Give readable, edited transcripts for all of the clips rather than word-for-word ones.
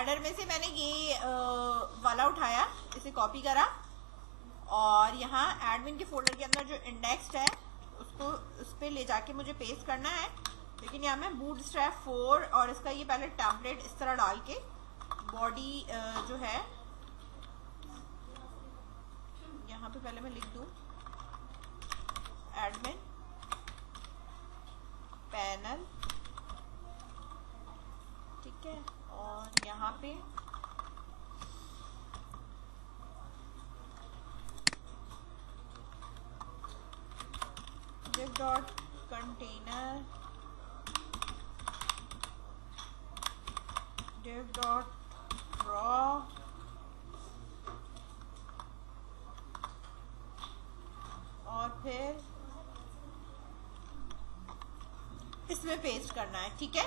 Header में से मैंने ये वाला उठाया, इसे कॉपी करा और यहाँ एडमिन के फोल्डर के अंदर जो इंडेक्स्ड है उसको उस पर ले जाके मुझे पेस्ट करना है। लेकिन यहाँ मैं बूटस्ट्रैप 4 और इसका ये पहले टेम्पलेट इस तरह डाल के बॉडी जो है यहाँ पे पहले मैं लिख दूँ एडमिन पैनल, ठीक है। और यहाँ पे div dot container div dot raw और फिर इसमें पेस्ट करना है, ठीक है।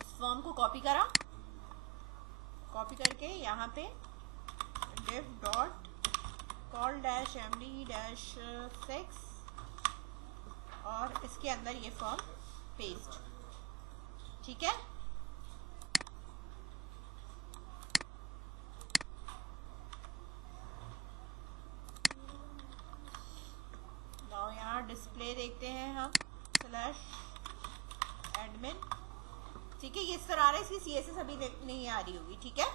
इस फॉर्म को कॉपी करा, कॉपी करके यहाँ पे div dot call dash md dash 6 और इसके अंदर ये फॉर्म पेस्ट, ठीक है। नाउ यहाँ डिस्प्ले देखते हैं हम /admin, ठीक है। ये इस तरह आ रहा है, इसकी CSS अभी नहीं आ रही होगी, ठीक है,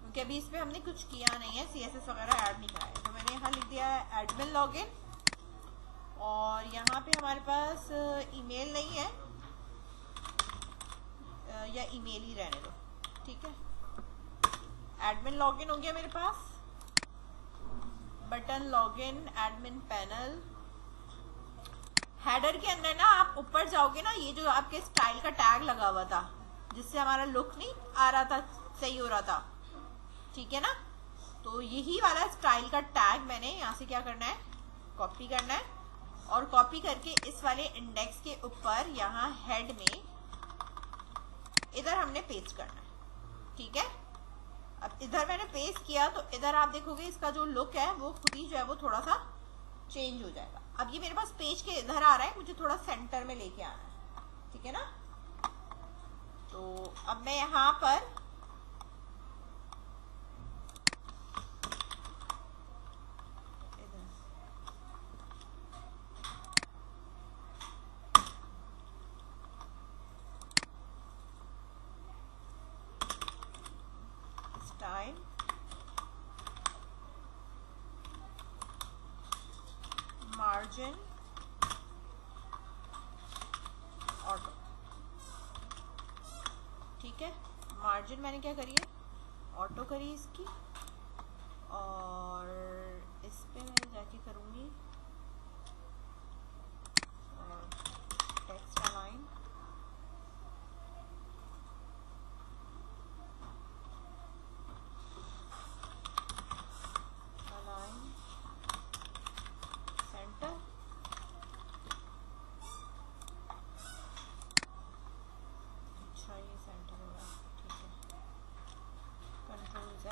क्योंकि अभी इस पर हमने कुछ किया नहीं है, CSS वगैरह ऐड नहीं कराया। तो मैंने यहाँ लिख दिया है एडमिन लॉगिन और यहाँ पे हमारे पास ईमेल नहीं है या ईमेल ही रहने दो, ठीक है। एडमिन लॉगिन हो गया मेरे पास, button login admin panel. Header के अंदर ना आप ऊपर जाओगे ना, ये जो आपके स्टाइल का टैग लगा हुआ था जिससे हमारा लुक नहीं आ रहा था, सही हो रहा था, ठीक है ना। तो यही वाला स्टाइल का टैग मैंने यहाँ से क्या करना है, कॉपी करना है और कॉपी करके इस वाले इंडेक्स के ऊपर यहाँ हेड में इधर हमने पेस्ट करना है, ठीक है। अब इधर मैंने पेस्ट किया तो इधर आप देखोगे इसका जो लुक है वो खुद ही जो है वो थोड़ा सा चेंज हो जाएगा। अब ये मेरे पास पेज के इधर आ रहा है, मुझे थोड़ा सेंटर में लेके आना है, ठीक है ना। तो अब मैं यहाँ पर स्टाइल मार्जिन ऑटो, ठीक है। मार्जिन मैंने क्या करी है, ऑटो करी इसकी और इस पे मैं जाके करूँगी टेक्स्ट अलाइन, सेंटर, अच्छा ये सेंटर होगा, ठीक है। Control Z,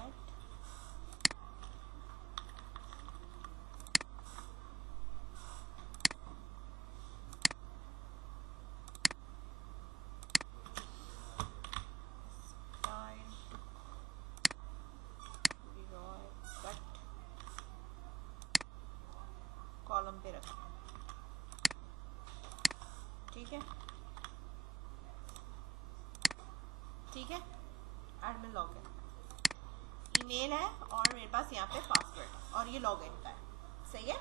style cut, column पे रख, ठीक है, ठीक है। एडमिन लॉगिन ईमेल है और मेरे पास यहाँ पे पासवर्ड और ये लॉगिन का है, सही है।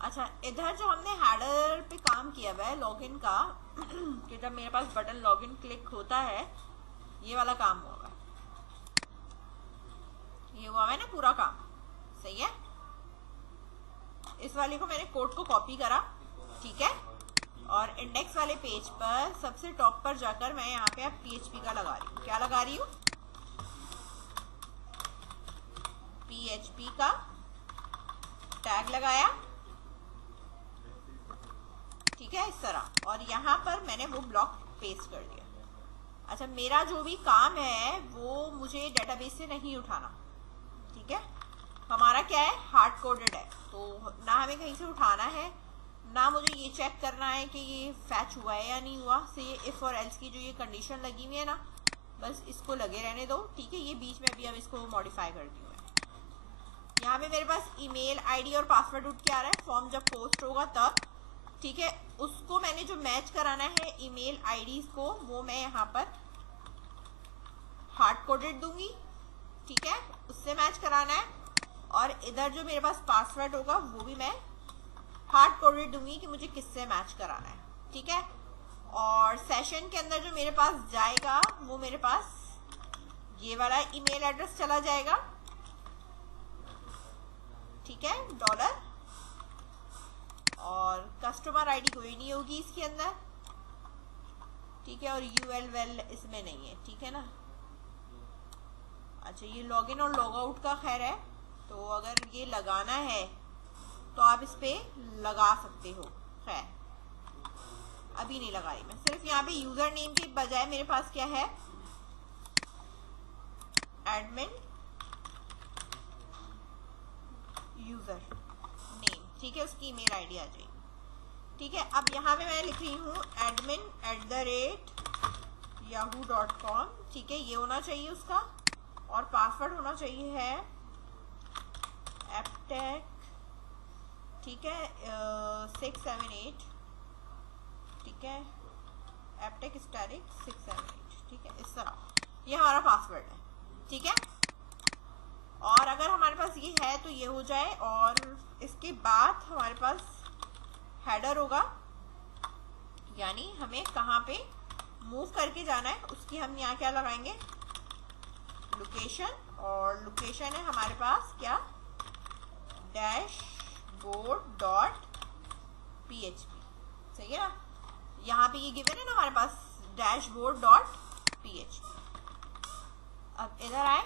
अच्छा, इधर जो हमने हेडर पे काम किया हुआ है लॉगिन का कि जब मेरे पास बटन लॉगिन क्लिक होता है ये वाला काम होगा, ये हुआ है ना पूरा काम, सही है। इस वाले को मैंने कोड को कॉपी करा, ठीक है, और इंडेक्स वाले पेज पर सबसे टॉप पर जाकर मैं यहाँ पे अब PHP का लगा रही हूँ। क्या लगा रही हूँ, PHP का टैग लगाया, ठीक है, इस तरह। और यहाँ पर मैंने वो ब्लॉक पेस्ट कर दिया। अच्छा, मेरा जो भी काम है वो मुझे डेटाबेस से नहीं उठाना, ठीक है। हमारा क्या है, हार्ड कोडेड है, तो ना हमें कहीं से उठाना है ना मुझे ये चेक करना है कि ये फैच हुआ है या नहीं हुआ। से ये इफ और एल्स की जो ये कंडीशन लगी हुई है ना, बस इसको लगे रहने दो, ठीक है। ये बीच में भी अब इसको मॉडिफाई करती हूँ। यहाँ पे मेरे पास ईमेल आईडी और पासवर्ड उठ के आ रहा है, फॉर्म जब पोस्ट होगा तब, ठीक है। उसको मैंने जो मैच कराना है ईमेल आईडी को, वो मैं यहाँ पर हार्ड कोडेड दूंगी, ठीक है, उससे मैच कराना है। और इधर जो मेरे पास पासवर्ड होगा वो भी मैं हार्ड कोडेड दूंगी कि मुझे किससे मैच कराना है, ठीक है। और सेशन के अंदर जो मेरे पास जाएगा वो मेरे पास ये वाला ईमेल एड्रेस चला जाएगा, ठीक है, डॉलर। और कस्टमर आईडी कोई नहीं होगी इसके अंदर, ठीक है। और यूएल वेल इसमें नहीं है, ठीक है ना। अच्छा, ये लॉगिन और लॉग आउट का खैर है, तो अगर ये लगाना है तो आप इस पे लगा सकते हो। खैर अभी नहीं लगा रही मैं, सिर्फ यहाँ पे यूजर नेम के बजाय मेरे पास क्या है, एडमिन यूजर नेम, ठीक है, उसकी ईमेल आईडी आ जाएगी, ठीक है। अब यहाँ पे मैं लिख रही हूँ admin@yahoo.com, ठीक है, ये होना चाहिए उसका। और पासवर्ड होना चाहिए है एपटेक, ठीक है, 678, ठीक है, एपटेक स्टारिक 678, ठीक है, इस तरह ये हमारा पासवर्ड है, ठीक है। और अगर हमारे पास ये है तो ये हो जाए। और इसके बाद हमारे पास हेडर होगा, यानी हमें कहाँ पे मूव करके जाना है उसकी हम यहाँ क्या लगाएंगे, लोकेशन। और लोकेशन है हमारे पास क्या, dashboard.php, सही है ना। यहाँ पे ये गिवन है ना हमारे पास dashboard.php। अब इधर आए,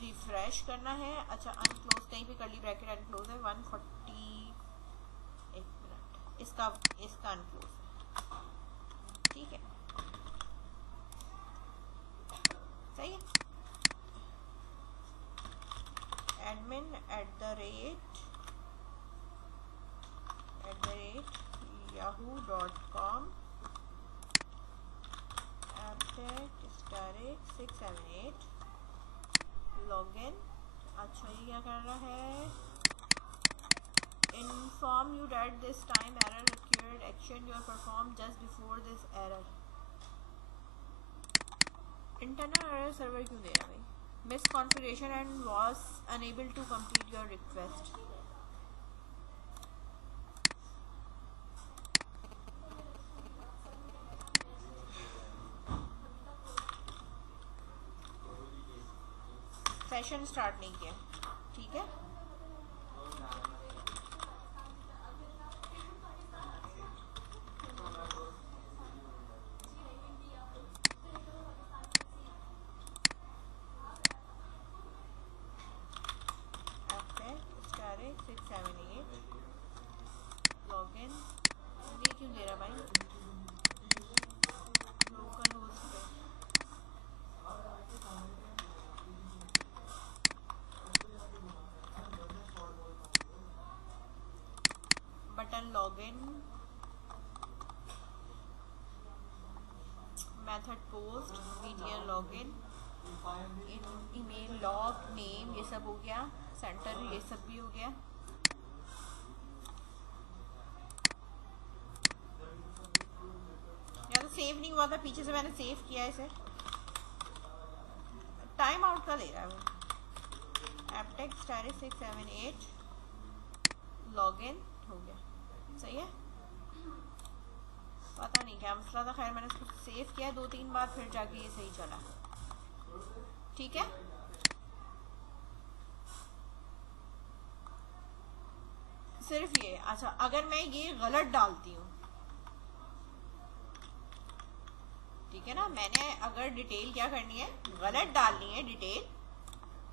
रिफ्रेश करना है। अच्छा, अनक्लोज, कहीं पे कर्ली ब्रैकेट अनक्लोज है, 140, एक मिनट, इसका अनक्लोज है, ठीक है, सही है। admin@yahoo.com, aptech*678, login. अच्छा, ये क्या कर रहा है, inform you that this time error occurred, action you performed just before this error। Internal error server क्यों दे रहा है भाई, miss configuration and was unable to complete your request। Session start नहीं किया, ठीक है। लॉगिन, ये क्यों दे रहा भाई, लोकल होस्ट पे, button login, method post, video login, email log name, ये सब हो गया, सेंटर ये सब भी हो गया। या तो सेव नहीं हुआ था, पीछे से मैंने सेव किया है इसे, टाइम आउट का दे रहा है वो। aptech*678 लॉगिन हो गया, सही है। पता नहीं क्या मसला था, खैर मैंने इसको सेव किया 2-3 बार, फिर जाके ये सही चला, ठीक है। सिर्फ ये, अच्छा अगर मैं ये गलत डालती हूँ, ठीक है ना, मैंने अगर डिटेल क्या करनी है, गलत डालनी है डिटेल,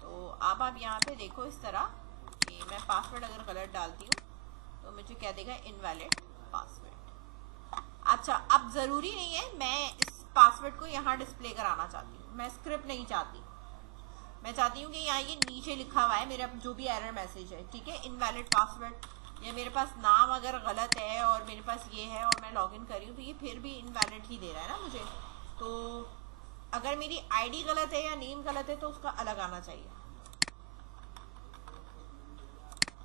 तो अब आप यहाँ पे देखो इस तरह कि मैं पासवर्ड अगर गलत डालती हूँ तो मुझे क्या देगा, इनवैलिड पासवर्ड। अच्छा, अब ज़रूरी नहीं है मैं इस पासवर्ड को यहाँ डिस्प्ले कराना चाहती हूँ, मैं स्क्रिप्ट नहीं चाहती, मैं चाहती हूँ कि यहाँ ये नीचे लिखा हुआ है मेरा जो भी एरर मैसेज है, ठीक है, इनवैलिड पासवर्ड या मेरे पास नाम अगर गलत है और मेरे पास ये है और मैं लॉगिन कर रही हूँ तो ये फिर भी इनवैलिड ही दे रहा है ना मुझे। तो अगर मेरी आईडी गलत है या नेम गलत है तो उसका अलग आना चाहिए।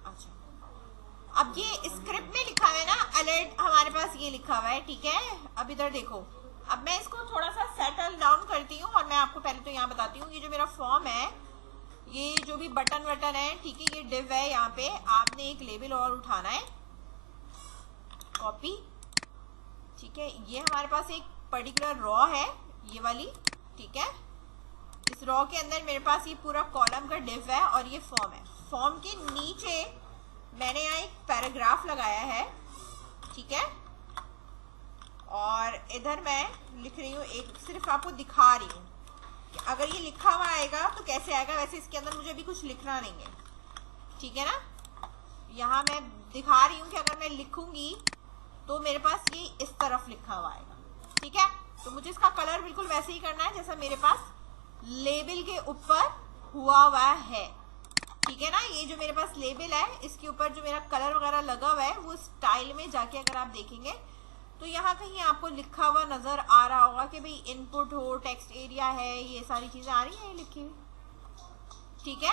अच्छा, अब ये स्क्रिप्ट में लिखा हुआ है ना अलर्ट, हमारे पास ये लिखा हुआ है, ठीक है। अब इधर देखो, अब मैं इसको थोड़ा सा सेटल डाउन करती हूँ और मैं आपको पहले तो यहाँ बताती हूँ, ये जो मेरा फॉर्म है, ये जो भी बटन वटन है, ठीक है, ये डिव है, यहाँ पे आपने एक लेबल और उठाना है, कॉपी, ठीक है। ये हमारे पास एक पर्टिकुलर रॉ है, ये वाली, ठीक है। इस रॉ के अंदर मेरे पास ये पूरा कॉलम का डिव है और ये फॉर्म है। फॉर्म के नीचे मैंने यहाँ एक पैराग्राफ लगाया है, ठीक है, और इधर मैं लिख रही हूँ, एक सिर्फ आपको दिखा रही हूँ कि अगर ये लिखा हुआ आएगा तो कैसे आएगा। वैसे इसके अंदर मुझे अभी कुछ लिखना नहीं है, ठीक है ना। यहाँ मैं दिखा रही हूँ कि अगर मैं लिखूंगी तो मेरे पास ये इस तरफ लिखा हुआ आएगा, ठीक है। तो मुझे इसका कलर बिल्कुल वैसे ही करना है जैसा मेरे पास लेबल के ऊपर हुआ है, ठीक है ना। ये जो मेरे पास लेबल है इसके ऊपर जो मेरा कलर वगैरह लगा हुआ है वो स्टाइल में जाके अगर आप देखेंगे तो यहाँ कहीं आपको लिखा हुआ नजर आ रहा होगा कि भाई इनपुट हो, टेक्स्ट एरिया है, ये सारी चीजें आ रही हैं लिखी हुई, ठीक है।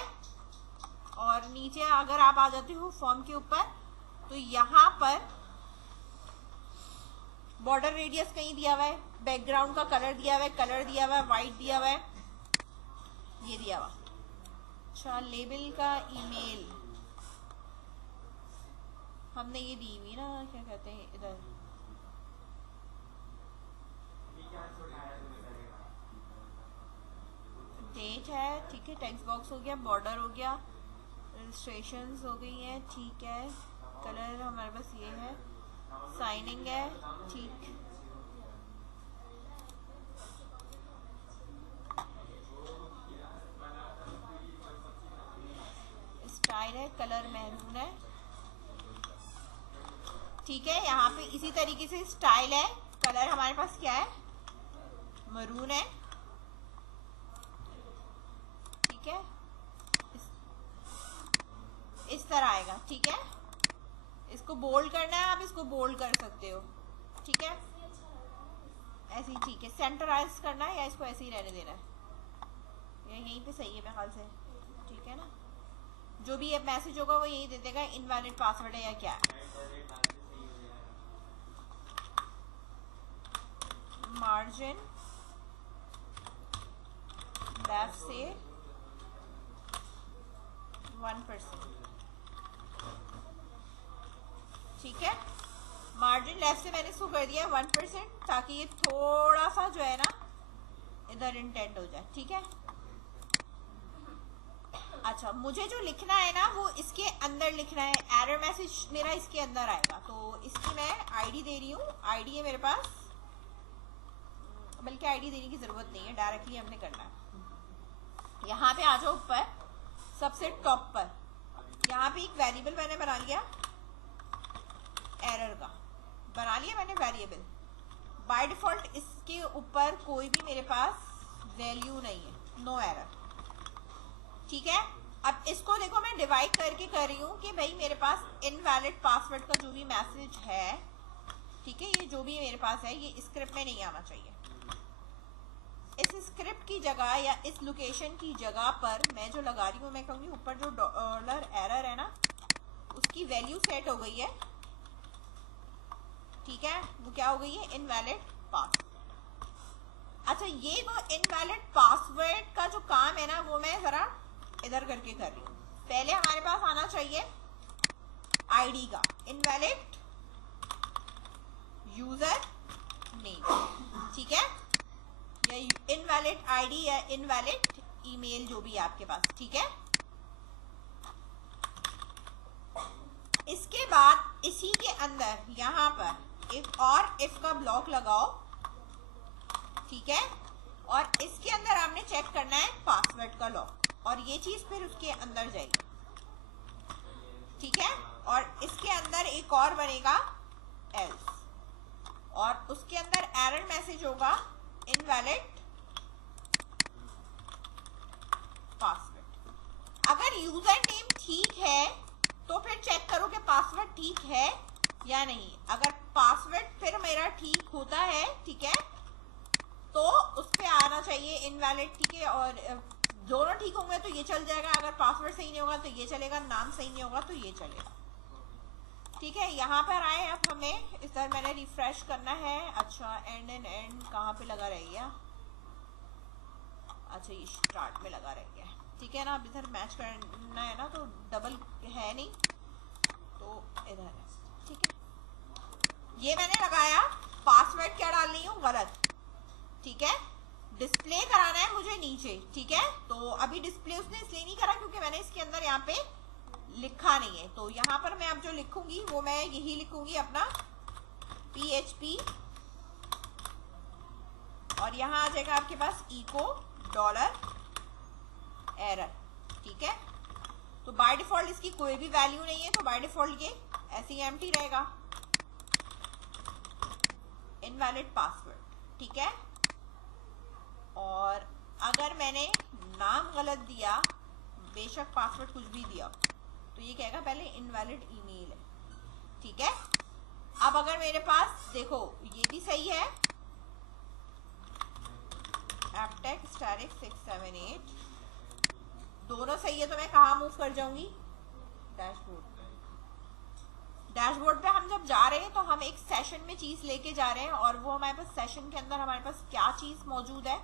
और नीचे अगर आप आ जाते हो फॉर्म के ऊपर तो यहाँ पर बॉर्डर रेडियस कहीं दिया हुआ है, बैकग्राउंड का कलर दिया हुआ है, कलर दिया हुआ है, व्हाइट दिया हुआ है, ये दिया हुआ। अच्छा, लेबल का ईमेल हमने ये दी हुई ना, क्या कहते हैं इधर, डेट है, ठीक है, टेक्स्ट बॉक्स हो गया, बॉर्डर हो गया, रजिस्ट्रेशंस हो गई है, ठीक है, कलर हमारे पास ये है, साइनिंग है, ठीक, स्टाइल है, कलर मैरून है, ठीक है। यहाँ पे इसी तरीके से स्टाइल है, कलर हमारे पास क्या है, मरून है, ठीक है, इस तरह आएगा, ठीक है। इसको बोल्ड करना है, आप इसको बोल्ड कर सकते हो, ठीक है, ऐसे ही, ठीक है। सेंटराइज करना है या इसको ऐसे ही रहने देना है, या यहीं पे सही है मेरे ख्याल से, ठीक है ना। जो भी मैसेज होगा वो यही दे देगा इनवैलिड पासवर्ड है या क्या है। मार्जिन लेफ्ट से 1%, ठीक है। मार्जिन लेफ्ट से मैंने इसको कर दिया 1% ताकि ये थोड़ा सा जो है ना इधर इंटेंट हो जाए, ठीक है। अच्छा, मुझे जो लिखना है ना वो इसके अंदर लिखना है, एरर मैसेज मेरा इसके अंदर आएगा, तो इसकी मैं आईडी दे रही हूँ, आईडी है मेरे पास, बल्कि आईडी देने की जरूरत नहीं है, डायरेक्टली हमने करना है। यहाँ पे आ जाओ ऊपर सबसे टॉप पर, यहाँ पे एक वेरिएबल मैंने बना लिया, एरर का बना लिया मैंने वेरिएबल। बाय डिफॉल्ट इसके ऊपर कोई भी मेरे पास वैल्यू नहीं है, नो एरर, ठीक है। अब इसको देखो मैं डिवाइड करके कर रही हूँ कि भाई मेरे पास इनवैलिड पासवर्ड का जो भी मैसेज है, ठीक है, ये जो भी मेरे पास है ये स्क्रिप्ट में नहीं आना चाहिए। इस स्क्रिप्ट की जगह या इस लोकेशन की जगह पर मैं जो लगा रही हूँ, मैं कहूँगी ऊपर जो डॉलर एरर है ना उसकी वैल्यू सेट हो गई है, ठीक है, वो क्या हो गई है, इनवैलिड पासवर्ड। अच्छा, ये वो इनवैलिड पासवर्ड का जो काम है ना वो मैं जरा इधर करके कर रही हूँ। पहले हमारे पास आना चाहिए आईडी का, इनवैलिड यूजर नेम, ठीक है, या इनवैलिड आईडी या इनवैलिड ईमेल जो भी है आपके पास, ठीक है। इसके बाद इसी के अंदर यहाँ पर एक और इफ का ब्लॉक लगाओ, ठीक है, और इसके अंदर आपने चेक करना है पासवर्ड का लॉक, और ये चीज फिर उसके अंदर जाएगी, ठीक है। और इसके अंदर एक और बनेगा एल्स, और उसके अंदर एरर मैसेज होगा इनवैलिड पासवर्ड। अगर यूजर नेम ठीक है तो फिर चेक करो कि पासवर्ड ठीक है या नहीं। अगर पासवर्ड फिर मेरा ठीक होता है, ठीक है, तो उस पे आना चाहिए इनवैलिड, ठीक है, और दोनों ठीक होंगे तो ये चल जाएगा। अगर पासवर्ड सही नहीं होगा तो ये चलेगा, नाम सही नहीं होगा तो ये चलेगा, ठीक है। यहाँ पर आए, अब हमें इधर मैंने रिफ्रेश करना है। अच्छा, एंड कहाँ पे लगा रह गया? अच्छा, ये स्टार्ट में लगा रह गया, ठीक है ना। अब इधर मैच करना है ना, तो डबल है नहीं, तो इधर है, ठीक है। ये मैंने लगाया, पासवर्ड क्या डाल रही हूँ? गलत, ठीक है। डिस्प्ले कराना है मुझे नीचे, ठीक है। तो अभी डिस्प्ले उसने इसलिए नहीं करा क्योंकि मैंने इसके अंदर यहाँ पे लिखा नहीं है। तो यहाँ पर मैं अब जो लिखूंगी वो मैं यही लिखूंगी, अपना PHP, और यहाँ आ जाएगा आपके पास इको $error, ठीक है। तो बाय डिफॉल्ट इसकी कोई भी वैल्यू नहीं है, तो बाय डिफॉल्ट ये ऐसे ही एम्प्टी रहेगा, इनवैलिड पासवर्ड, ठीक है। और अगर मैंने नाम गलत दिया, बेशक पासवर्ड कुछ भी दिया, तो ये कहेगा पहले इनवैलिड ईमेल है, ठीक है। अब अगर मेरे पास देखो ये भी सही है, एपटेक स्टारिक 678 दोनों सही है, तो मैं कहाँ मूव कर जाऊंगी? डैशबोर्ड। डैशबोर्ड पे हम जब जा रहे हैं तो हम एक सेशन में चीज लेके जा रहे हैं, और वो हमारे पास सेशन के अंदर हमारे पास क्या चीज मौजूद है?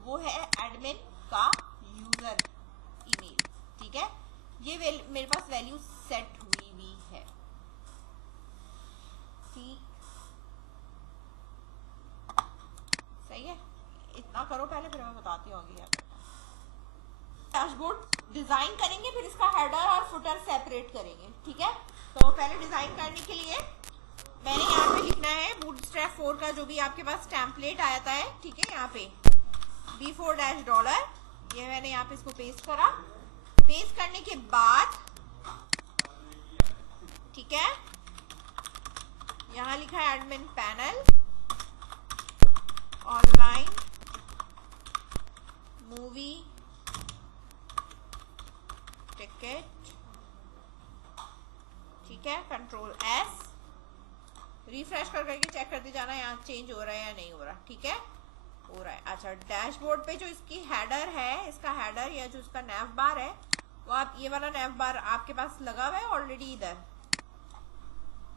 वो है एडमिन का यूजर ईमेल, ठीक है। ये मेरे पास वैल्यू सेट हुई है, ठीक, सही है। इतना करो पहले, फिर मैं बताती हूँ आगे। डैशबोर्ड डिजाइन करेंगे, फिर इसका हेडर और फुटर सेपरेट करेंगे, ठीक है। तो पहले डिजाइन करने के लिए मैंने यहाँ पे लिखना है बूटस्ट्रैप 4 का जो भी आपके पास टेम्पलेट आया था, है, ठीक है। यहाँ पे $, ये मैंने यहाँ पे इसको पेस्ट करा। पेस्ट करने के बाद, ठीक है, यहाँ लिखा है admin panel, online movie ticket, ठीक है। Ctrl+S, रिफ्रेश कर करके चेक करते जाना यहाँ चेंज हो रहा है या नहीं हो रहा, ठीक है, हो रहा है। अच्छा, डैशबोर्ड पे जो इसकी हेडर है, इसका हेडर या जो इसका नैव बार है, वो आप ये वाला नैव बार आपके पास लगा हुआ है ऑलरेडी, इधर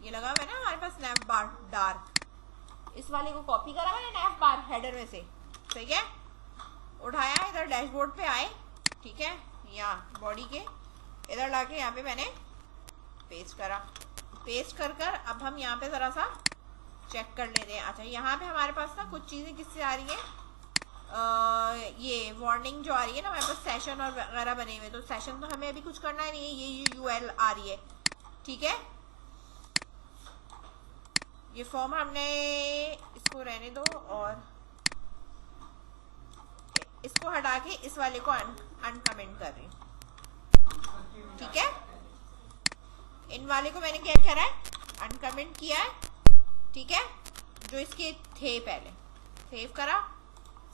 ये लगा हुआ है ना हमारे पास नैव बार डार्क, इस वाले को कॉपी करा मैंने नैव बार हेडर में से, ठीक है। उठाया, इधर डैशबोर्ड पे आए, ठीक है, यहाँ बॉडी के इधर लाके यहाँ पे मैंने पेस्ट करा। पेस्ट कर कर अब हम यहाँ पे जरा सा चेक कर लेते हैं। अच्छा, यहाँ पे हमारे पास ना कुछ चीजें किससे आ रही है, ये वार्निंग जो आ रही है ना हमारे पास सेशन और वगैरह बने हुए, तो सेशन तो हमें अभी कुछ करना ही नहीं है, ये UL आ रही है, ठीक है। ये फॉर्म हमने इसको रहने दो, और इसको हटा के इस वाले को अनकमेंट कर रही हूँ, ठीक है। इन वाले को मैंने क्या करा है? अनकमेंट किया है, ठीक है। जो इसके थे पहले सेव करा,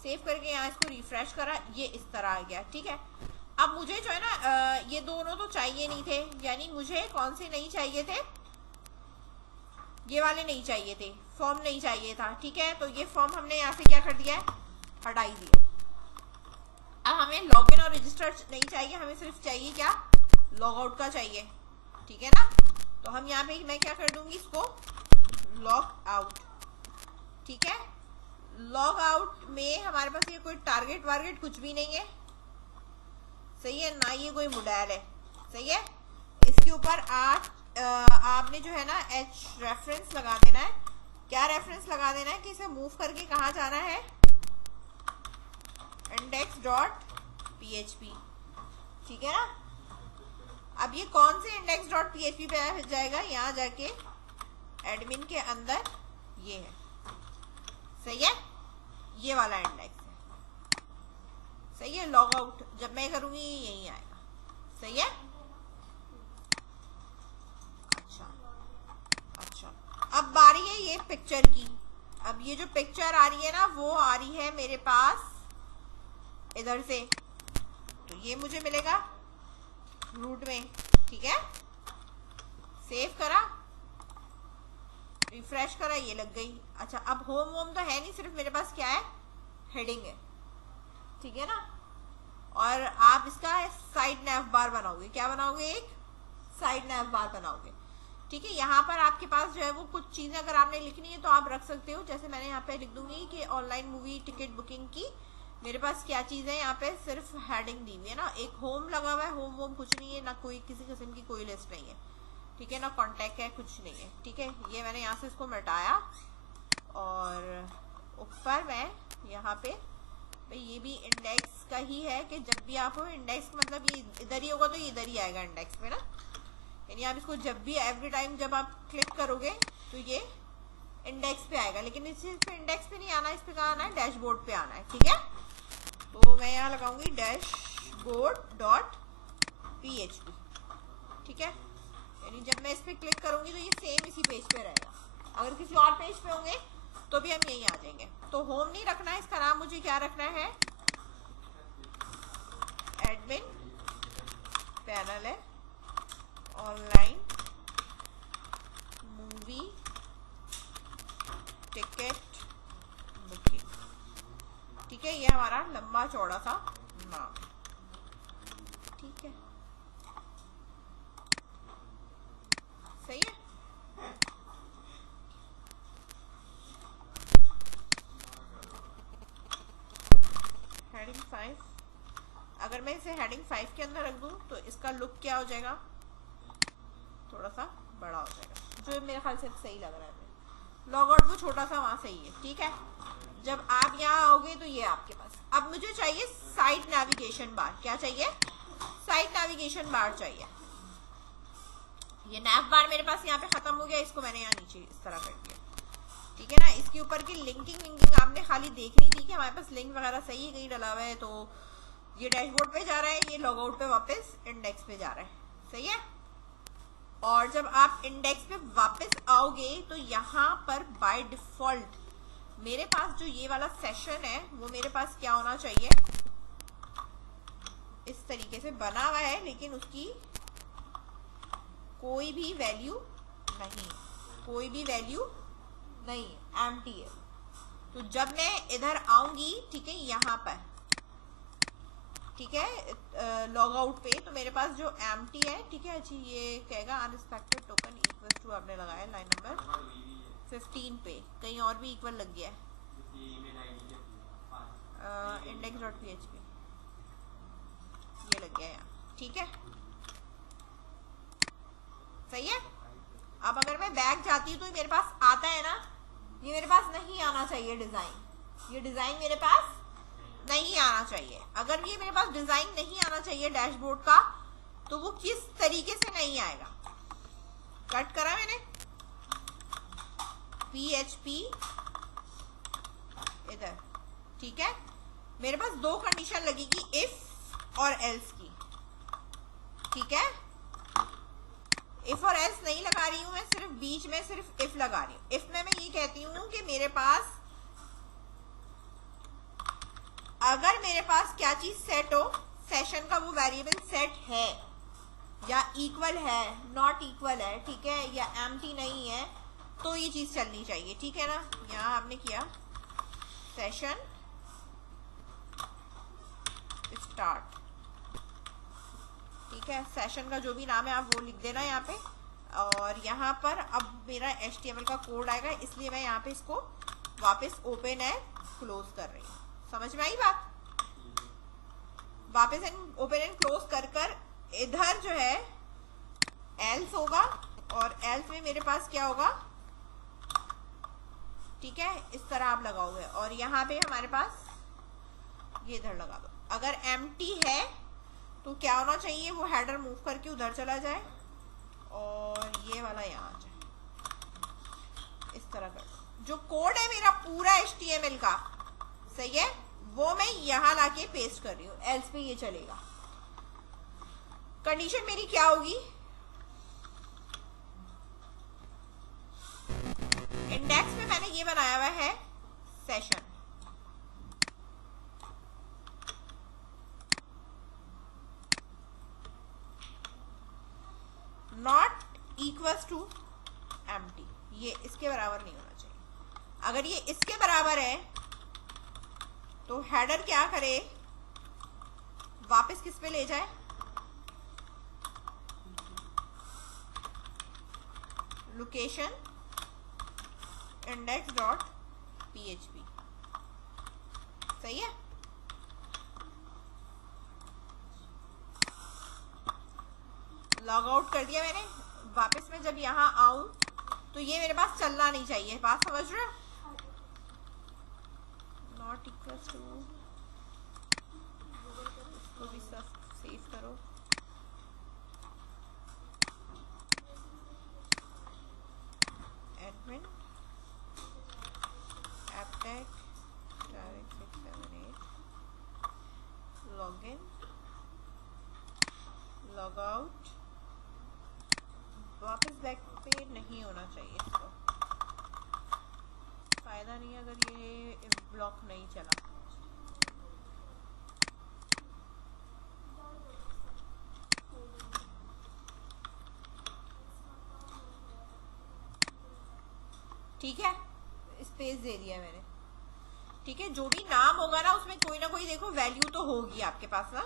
सेव करके यहाँ इसको रिफ्रेश करा, ये इस तरह आ गया, ठीक है। अब मुझे जो है ना ये दोनों तो चाहिए नहीं थे, यानी मुझे कौन से नहीं चाहिए थे? ये वाले नहीं चाहिए थे, फॉर्म नहीं चाहिए था, ठीक है। तो ये फॉर्म हमने यहाँ से क्या कर दिया है? हटा ही दिया। अब हमें लॉगिन और रजिस्टर नहीं चाहिए, हमें सिर्फ चाहिए क्या? लॉग आउट का चाहिए, ठीक है ना। तो हम यहाँ पे मैं क्या कर दूंगी, इसको लॉग आउट, ठीक है। लॉग आउट में हमारे पास ये कोई टारगेट वारगेट कुछ भी नहीं है, सही है ना, ये कोई मॉडल है, सही है। इसके ऊपर आपने जो है ना H रेफरेंस लगा देना है। क्या रेफरेंस लगा देना है कि इसे मूव करके कहाँ जाना है? index.php, ठीक है ना। अब ये कौन से index.php पे जाएगा? यहाँ जाके एडमिन के अंदर ये है, सही है, ये वाला इंडेक्स है, सही है। लॉग आउट जब मैं करूंगी यही आएगा, सही है। अच्छा, अब बारी है ये पिक्चर की। अब ये जो पिक्चर आ रही है ना, वो आ रही है मेरे पास इधर से, तो ये मुझे मिलेगा रूट में, ठीक है। सेव करा, रिफ्रेश करा, ये लग गई। अच्छा, अब होम तो है नहीं, सिर्फ मेरे पास क्या है, हेडिंग है, ठीक है ना। और आप इसका साइड नैव बार बनाओगे, क्या बनाओगे, एक साइड नैव बार बनाओगे, ठीक है। यहाँ पर आपके पास जो है वो कुछ चीजें अगर आपने लिखनी है तो आप रख सकते हो, जैसे मैंने यहाँ पे लिख दूंगी कि ऑनलाइन मूवी टिकट बुकिंग की मेरे पास क्या चीज है, यहाँ पे सिर्फ हेडिंग दी हुई है ना, एक होम लगा हुआ है, होम कुछ नहीं है ना, कोई किसी किस्म की कोई लिस्ट नहीं है, ठीक है ना, कॉन्टेक्ट है, कुछ नहीं है, ठीक है। ये मैंने यहाँ से इसको मिटाया और ऊपर मैं यहाँ पे ये भी इंडेक्स का ही है कि जब भी आप हो इंडेक्स, मतलब ये इधर ही होगा तो ये इधर ही आएगा इंडेक्स में ना, यानी आप इसको जब भी एवरी टाइम जब आप क्लिक करोगे तो ये इंडेक्स पे आएगा, लेकिन इस चीज पे इंडेक्स पे नहीं आना, इस पे कहाँ आना है, डैशबोर्ड पे आना है, ठीक है। तो मैं यहाँ लगाऊंगी dashboard.php, ठीक है। यानी जब मैं इस पे क्लिक करूंगी तो ये सेम इसी पेज पे रहेगा, अगर किसी और पेज पे होंगे तो भी हम यहीं आ जाएंगे। तो होम नहीं रखना है, इसका नाम मुझे क्या रखना है, एडमिन पैनल है, ऑनलाइन मूवी टिकट बुकिंग, ठीक है। ये हमारा लंबा चौड़ा सा नाम, ठीक है, सही है। हेडिंग 5, अगर मैं इसे हेडिंग 5 के अंदर रख दूं तो इसका लुक क्या हो जाएगा, थोड़ा सा बड़ा हो जाएगा, जो मेरे ख्याल से सही लग रहा है। लॉग आउट वो छोटा सा वहां सही है, ठीक है। जब आप यहाँ आओगे तो ये आपके पास, अब मुझे चाहिए साइट नेविगेशन बार, क्या चाहिए, साइट नेविगेशन बार चाहिए। ये नैव बार मेरे पास यहाँ पे खत्म हो गया, इसको मैंने यहाँ नीचे इस तरह कर दिया, ठीक है ना। इसके ऊपर की लिंकिंग आपने खाली देखनी थी कि हमारे पास लिंक वगैरह सही है, कहीं डला हुआ है, तो ये डैशबोर्ड पे जा रहा है, ये लॉग आउट पे वापस इंडेक्स पे जा रहा है, सही है। और जब आप इंडेक्स पे वापस आओगे तो यहाँ पर बाय डिफॉल्ट मेरे पास जो ये वाला सेशन है वो मेरे पास क्या होना चाहिए, इस तरीके से बना हुआ है, लेकिन उसकी कोई भी वैल्यू नहीं, कोई भी वैल्यू नहीं, एम्प्टी है। तो जब मैं इधर आऊंगी, ठीक है, यहाँ पर, ठीक है, लॉग आउट पे, तो मेरे पास जो एम्प्टी है, ठीक है, अच्छी ये कहेगा अनएक्सपेक्टेड टोकन इक्वल टू, आपने लगाया लाइन नंबर 15 पे, कहीं और भी इक्वल लग गया है, index.php ये लग गया यहाँ, ठीक है, सही है। अब अगर मैं बैक जाती हूँ तो मेरे पास आता है ना, ये मेरे पास नहीं आना चाहिए डिजाइन, ये डिजाइन मेरे पास नहीं आना चाहिए। अगर ये मेरे पास डिजाइन नहीं आना चाहिए डैशबोर्ड का, तो वो किस तरीके से नहीं आएगा, कट करा मैंने PHP इधर, ठीक है। मेरे पास दो कंडीशन लगेगी, इफ और एल्स की, ठीक है। इफ और एल्स नहीं लगा रही हूं मैं, सिर्फ बीच में सिर्फ इफ लगा रही हूं। इफ में मैं ये कहती हूं कि मेरे पास, अगर मेरे पास क्या चीज सेट हो, सेशन का वो वेरिएबल सेट है या इक्वल है, नॉट इक्वल है, ठीक है, या एम्प्टी नहीं है, तो ये चीज चलनी चाहिए, ठीक है ना। यहां आपने किया सेशन स्टार्ट, ठीक है, सेशन का जो भी नाम है आप वो लिख देना यहाँ पे। और यहाँ पर अब मेरा HTML का कोड आएगा, इसलिए मैं यहाँ पे इसको वापस ओपन एंड क्लोज कर रही हूँ, समझ में आई बात। वापस ओपन एंड क्लोज कर कर इधर जो है एल्स होगा, और एल्स में मेरे पास क्या होगा, ठीक है, इस तरह आप लगाओगे, और यहाँ पे हमारे पास ये इधर लगा दो। अगर एम्प्टी है तो क्या होना चाहिए, वो हेडर मूव करके उधर चला जाए और ये वाला यहाँ आ जाए, इस तरह कर दो। जो कोड है मेरा पूरा HTML का, सही है, वो मैं यहाँ लाके पेस्ट कर रही हूँ, एल्स पे ये चलेगा। कंडीशन मेरी क्या होगी, इंडेक्स में मैंने ये बनाया हुआ है सेशन, नॉट इक्वल्स एम्प्टी, ये इसके बराबर नहीं होना चाहिए। अगर ये इसके बराबर है तो हेडर क्या करे, वापस किस पे ले जाए, लोकेशन इंडेक्स डॉट PHP। सही है। लॉग आउट कर दिया मैंने, वापस मैं जब यहाँ आऊं तो ये मेरे पास चलना नहीं चाहिए, बात समझ रहे हो। नॉट इक्वल टू, इसको भी सेव करो, admin Aptech direct 678 login log out, वापस बैक पे नहीं होना चाहिए इसको, फायदा नहीं अगर ये ब्लॉक नहीं चला। ठीक है, स्पेस दे दिया मैंने। ठीक है, जो भी नाम होगा ना उसमें कोई ना कोई देखो वैल्यू तो होगी आपके पास ना।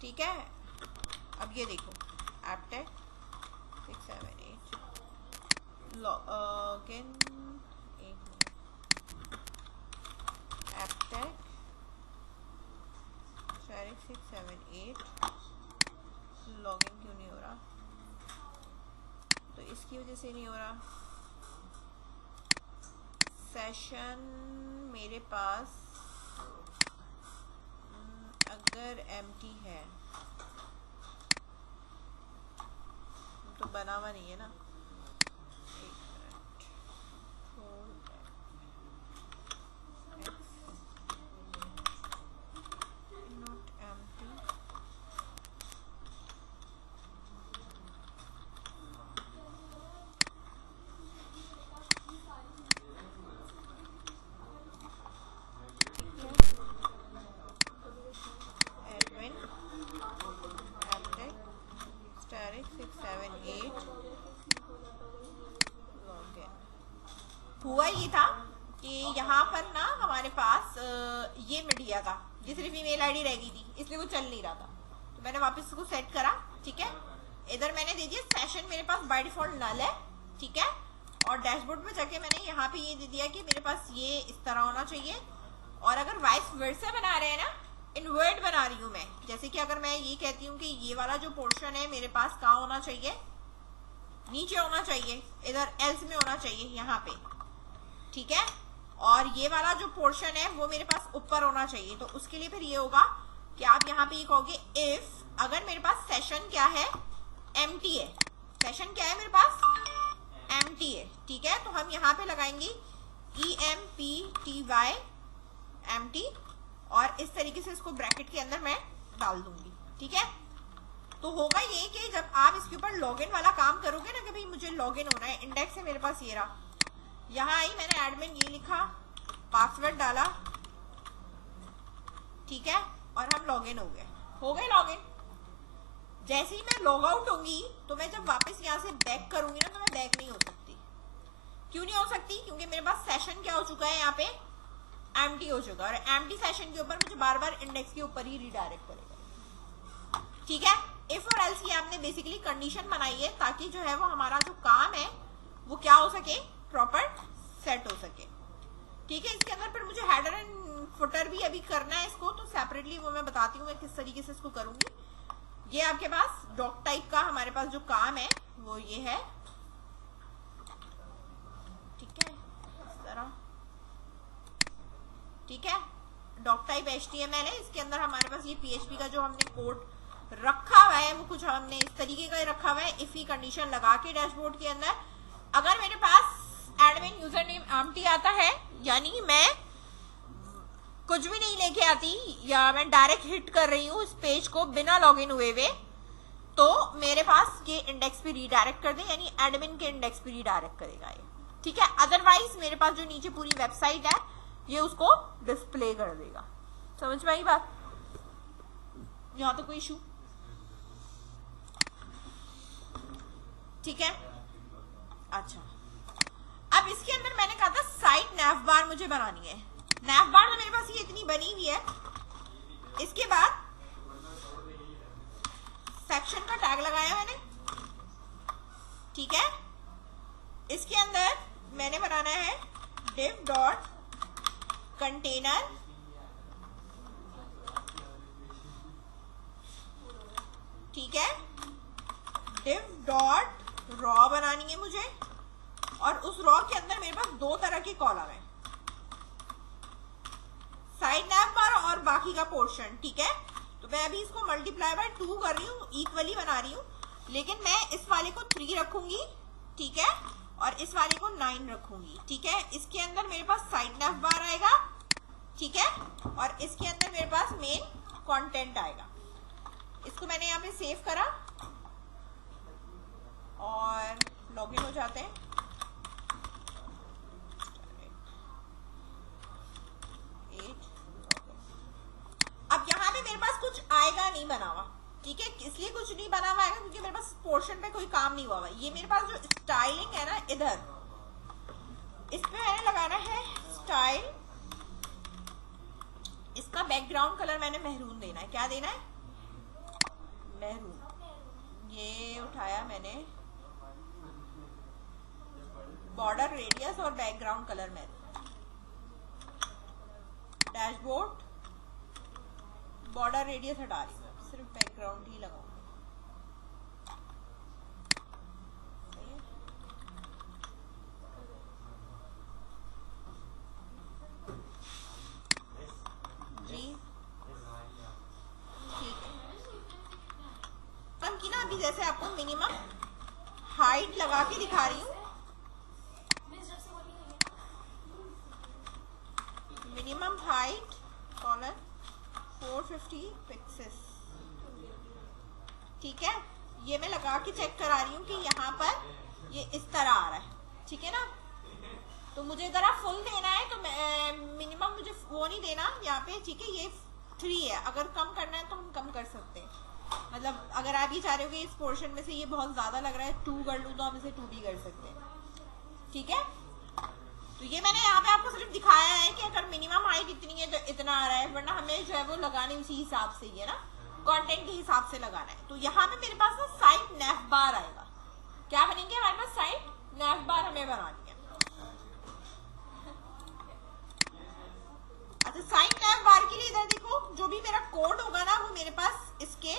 ठीक है, अब ये देखो एपटेक 678 लॉगिन, एक मिनट, एपटेक डायरेक्ट 678 लॉगिन क्यों नहीं हो रहा, तो इसकी वजह से नहीं हो रहा। सेशन मेरे पास अगर एम्प्टी है तो बना हुआ नहीं है ना, एक मिनट, नॉट एम्प्टी, हुआ ये था कि यहाँ पर ना हमारे पास ये मिट गया था, ये सिर्फ ईमेल आईडी रह गई थी, इसलिए वो चल नहीं रहा था, तो मैंने वापस इसको सेट करा। ठीक है, इधर मैंने दे दिया सेशन मेरे पास बाय डिफॉल्ट नल है। ठीक है, और डैशबोर्ड पे जाके मैंने यहाँ पे ये दे दिया कि मेरे पास ये इस तरह होना चाहिए, और अगर वाइस वर्सा बना रहे हैं ना, इनवर्ट बना रही हूँ मैं, जैसे कि अगर मैं ये कहती हूँ कि ये वाला जो पोर्शन है मेरे पास कहाँ होना चाहिए, नीचे होना चाहिए, इधर एल्स में होना चाहिए यहाँ पे। ठीक है, और ये वाला जो पोर्शन है वो मेरे पास ऊपर होना चाहिए, तो उसके लिए फिर ये होगा कि आप यहाँ पे ये कहोगे इफ, अगर मेरे पास सेशन क्या है, एम्प्टी है, सेशन क्या है मेरे पास, एम्प्टी है। ठीक है, तो हम यहाँ पे लगाएंगे EMPTY एम्प्टी, और इस तरीके से इसको ब्रैकेट के अंदर मैं डाल दूंगी। ठीक है, तो होगा ये कि जब आप इसके ऊपर लॉगिन वाला काम करोगे ना, कि भाई मुझे लॉगिन होना है, इंडेक्स है मेरे पास ये रहा, यहाँ आई मैंने एडमिन ये लिखा, पासवर्ड डाला, ठीक है, और हम लॉगिन हो गए लॉगिन। जैसे ही मैं लॉग आउट होंगी तो मैं जब वापस यहाँ से बैक करूंगी ना, तो मैं बैक नहीं हो सकती। क्यों नहीं हो सकती, क्योंकि मेरे पास सेशन क्या हो चुका है, यहाँ पे एम्प्टी हो चुका है, और एम्प्टी सेशन के ऊपर मुझे बार बार इंडेक्स के ऊपर ही रिडायरेक्ट करेगा। ठीक है, इफ और एल्स ये आपने बेसिकली कंडीशन बनाई है ताकि जो है वो हमारा जो काम है वो क्या हो सके, प्रॉपर सेट हो सके। ठीक है, इसके अंदर फिर मुझे हेडर एंड फुटर भी अभी करना है इसको, तो सेपरेटली वो मैं बताती हूँ मैं किस तरीके से इसको करूंगी। ये आपके पास डॉक टाइप का हमारे पास जो काम है वो ये है। ठीक है, इस तरह। ठीक है, डॉक टाइप HTML है, इसके अंदर हमारे पास ये PHP का जो हमने कोड रखा हुआ है वो कुछ हमने इस तरीके का रखा हुआ है, इफ ही कंडीशन लगा के डैशबोर्ड के अंदर। अगर मेरे पास एडमिन यूजर नेम एम्प्टी आता है, यानी मैं कुछ भी नहीं लेके आती, या मैं डायरेक्ट हिट कर रही हूँ इस पेज को बिना लॉगिन हुए हुए, तो मेरे पास ये इंडेक्स पे रीडायरेक्ट कर दे, यानी एडमिन के इंडेक्स पे रीडायरेक्ट करेगा ये। ठीक है, अदरवाइज मेरे पास जो नीचे पूरी वेबसाइट है ये उसको डिस्प्ले कर देगा। समझ में आई बात, यहाँ तो कोई इशू। ठीक है, अच्छा, अब इसके अंदर मैंने कहा था साइड नैव बार मुझे बनानी है। नैव बार तो मेरे पास ये इतनी बनी हुई है। इसके बाद सेक्शन का टैग लगाया मैंने, ठीक है। इसके अंदर मैंने बनाना है div डॉट कंटेनर, ठीक है। div डॉट रॉ बनानी है मुझे, और उस रॉ के अंदर मेरे पास दो तरह के कॉलम है, साइड नैव बार और बाकी का पोर्शन, ठीक है। तो मैं अभी इसको मल्टीप्लाई बाय 2 कर रही हूँ, इक्वली बना रही हूँ, लेकिन मैं इस वाले को 3 रखूंगी, ठीक है, और इस वाले को 9 रखूंगी, ठीक है। इसके अंदर मेरे पास साइड नैव बार आएगा, ठीक है, और इसके अंदर मेरे पास मेन कंटेंट आएगा। इसको मैंने यहाँ पे सेव करा और लॉगिन हो जाते हैं। अब यहाँ पे मेरे पास कुछ आएगा नहीं बना हुआ, ठीक है। इसलिए कुछ नहीं बना हुआ आएगा क्योंकि मेरे पास पोर्शन पे कोई काम नहीं हुआ हुआ। ये मेरे पास जो स्टाइलिंग है ना, इधर इस पे मैंने लगाना है स्टाइल। इसका बैकग्राउंड कलर मैंने मेहरून देना है। क्या देना है? मेहरून। ये उठाया मैंने, बॉर्डर रेडियस और background colour maroon. Dashboard, border radius हटा रही हूँ, सिर्फ बैकग्राउंड ही लगाऊंगी। जी ठीक है। की ना अभी जैसे आपको मिनिमम हाइट लगा के दिखा रही हूँ, मिनिमम हाइट कॉलर 450 पिक्सेस, ठीक है। ये मैं लगा के चेक करा रही हूँ कि यहाँ पर ये इस तरह आ रहा है, ठीक है ना। तो मुझे जरा फुल देना है, तो मिनिमम मुझे वो नहीं देना यहाँ पे, ठीक है। ये 3 है, अगर कम करना है तो हम कम कर सकते हैं। मतलब अगर आप ये चाह रहे हो कि इस पोर्शन में से ये बहुत ज्यादा लग रहा है 2 कर लूँ, तो हम इसे 2 भी कर सकते हैं, ठीक है। तो ये मैंने यहाँ पे आपको सिर्फ दिखाया है कि अगर मिनिमम हाइट इतनी है तो इतना आ रहा है, वरना हमें जो है वो लगाने उसी हिसाब से ही है ना, कंटेंट के हिसाब से लगाना है। तो यहाँ पे मेरे पास ना साइड नैव बार आएगा। क्या बनेंगे हमारे पास? साइड नैव बार हमें बनानी है। अच्छा, साइड नैव बार के लिए इधर देखो, जो भी मेरा कोड होगा ना वो मेरे पास इसके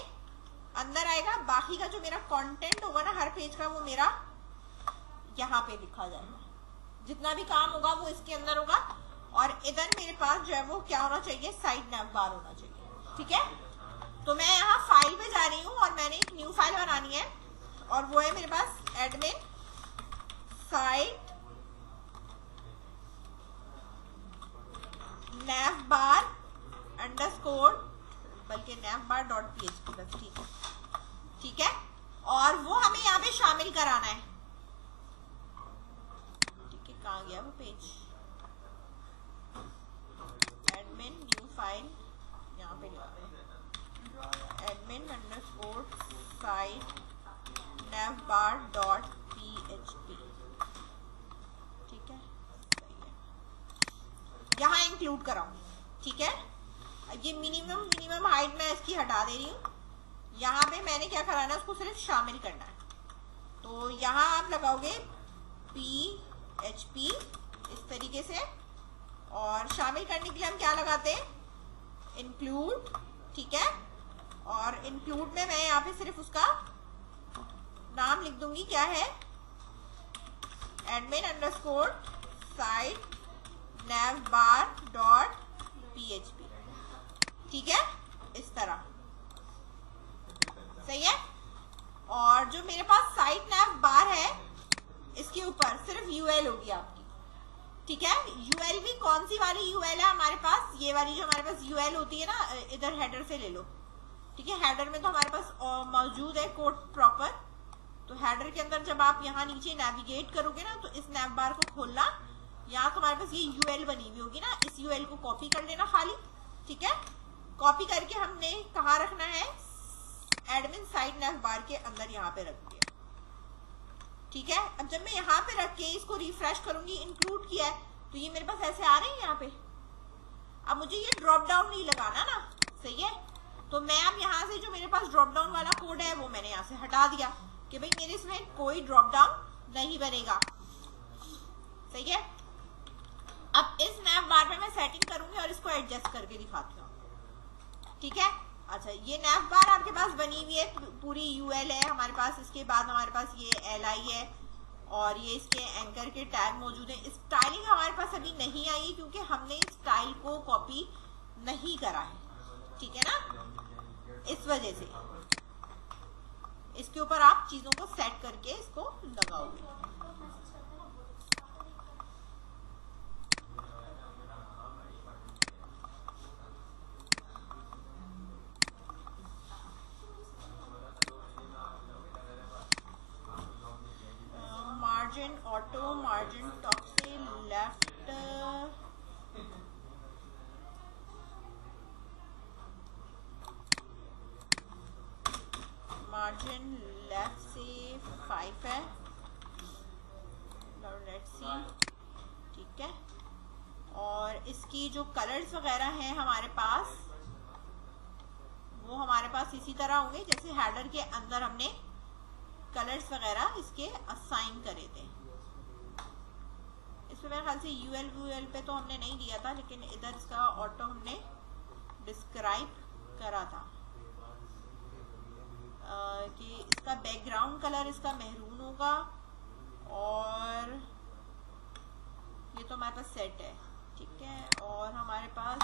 अंदर आएगा। बाकी का जो मेरा कंटेंट होगा ना हर पेज का, वो मेरा यहाँ पे लिखा जाएगा। जितना भी काम होगा वो इसके अंदर होगा, और इधर मेरे पास जो है वो क्या होना चाहिए? साइड नैव बार होना चाहिए, ठीक है। तो मैं यहाँ फाइल पे जा रही हूँ और मैंने एक न्यू फाइल बनानी है, और वो है मेरे पास एडमिन साइड नैव बार अंडरस्कोर, बल्कि नैव बार डॉट PHP बस, ठीक है, ठीक है। और वो हमें यहाँ पे शामिल कराना है, ठीक है। कहाँ गया वो पेज? एडमिन न्यू फाइल, यहाँ पे एडमिन अंडरस्कोर साइड नैव बार डॉट PHP, ठीक है, सही है। यहाँ इंक्लूड कराऊंगी, ठीक है। ये मिनिमम हाइट मैं इसकी हटा दे रही हूँ। यहाँ पे मैंने क्या कराना है, उसको सिर्फ शामिल करना है। तो यहाँ आप लगाओगे PHP इस तरीके से, और शामिल करने के लिए हम क्या लगाते हैं? इंक्लूड, ठीक है। और इंक्लूड में मैं यहाँ पे सिर्फ उसका नाम लिख दूंगी, क्या है? एडमिन अंडरस्कोर साइड नैव बार डॉट PHP, ठीक है, इस तरह, सही है। और जो मेरे पास साइड नैव बार है, इसके ऊपर सिर्फ UL होगी आपकी, ठीक है। UL भी कौन सी वाली UL है हमारे पास? ये वाली जो हमारे पास UL होती है ना, इधर हेडर से ले लो, ठीक है। हेडर में तो हमारे पास मौजूद है कोड प्रॉपर। तो हेडर के अंदर जब आप यहाँ नीचे नेविगेट करोगे ना, तो इस नैव बार को खोलना, यहाँ तो हमारे पास ये UL बनी हुई होगी ना, इस UL को कॉपी कर लेना खाली, ठीक है। कॉपी करके हमने कहाँ रखना है? एडमिन साइड नैव बार के अंदर यहाँ पे रख दिया, ठीक है। अब जब मैं यहाँ पे के इसको रिफ्रेश करूंगी, इंक्लूड किया है तो ये मेरे पास ऐसे आ रहे हैं यहाँ पे। अब मुझे ये ड्रॉप डाउन नहीं लगाना ना, सही है। तो मैं अब यहाँ से जो मेरे पास ड्रॉप डाउन वाला कोड है वो मैंने यहाँ से हटा दिया कि भाई मेरे इसमें कोई ड्रॉप डाउन नहीं बनेगा, सही है। अब इस नैव बार में मैं सेटिंग करूंगी और इसको एडजस्ट करके दिखाती हूँ, ठीक है। अच्छा, ये नैव बार आपके पास बनी हुई है, पूरी यूएल है हमारे पास। इसके बाद हमारे पास ये एलआई है और ये इसके एंकर के टैग मौजूद है। स्टाइलिंग हमारे पास अभी नहीं आई क्योंकि हमने स्टाइल को कॉपी नहीं करा है, ठीक है ना, इस वजह से। इसके ऊपर आप चीजों को सेट करके इसको लगाओगे। मार्जिन ऑटो, मार्जिन टॉप से लेफ्ट, मार्जिन लेफ्ट से 5 है, लेट्स सी, ठीक है। और इसकी जो कलर्स वगैरह हैं हमारे पास, वो हमारे पास इसी तरह होंगे जैसे हेडर के अंदर हमने कलर्स वगैरह इसके असाइन करे थे। इसमें मेरे ख्याल से यूएल पे तो हमने नहीं दिया था, लेकिन इधर इसका ऑटो हमने डिस्क्राइब करा था कि इसका बैकग्राउंड कलर इसका मेहरून होगा। और ये तो हमारे पास सेट है, ठीक है। और हमारे पास